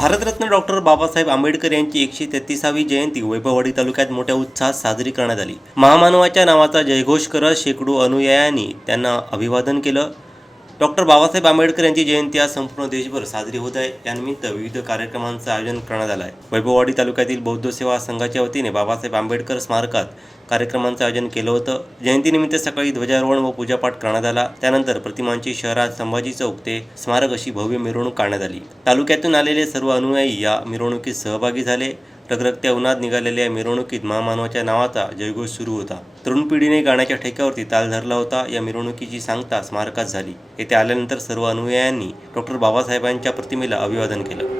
Bharat Ratna doctor Babasaheb Ambedkar यांची एकशे तेहतीसावी जयंती वैभववाडी तालुक्यात मोठ्या उत्साहात साजरी करण्यात आली. महामानवाच्या नावाचा जयघोष करत शेकडो अनुयायांनी त्यांना अभिवादन केलं. डॉक्टर बाबासाहेब आंबेडकर यांची जयंती आज संपूर्ण देशभर साजरी होत आहे. यानिमित्त विविध कार्यक्रमांचं आयोजन करण्यात आलं आहे वैभववाडी तालुक्यातील बौद्ध सेवा संघाच्या वतीने बाबासाहेब आंबेडकर स्मारकात कार्यक्रमांचं आयोजन केलं होतं. जयंतीनिमित्त सकाळी ध्वजारोहण व पूजापाठ करण्यात आला. त्यानंतर प्रतिमांची शहरात संभाजी चौक ते स्मारक अशी भव्य मिरवणूक काढण्यात आली. तालुक्यातून आलेले सर्व अनुयायी या मिरवणुकीत सहभागी झाले. रखरखत्या उन्हात निघालेल्या या मिरवणुकीत महामानवाच्या नावाचा जयघोष सुरू होता. तरुण पिढीने गाण्याच्या ठेक्यावरती ताल धरला होता. या मिरवणुकीची सांगता स्मारकात झाली. येथे आल्यानंतर सर्व अनुयायांनी डॉक्टर बाबासाहेबांच्या प्रतिमेला अभिवादन केलं.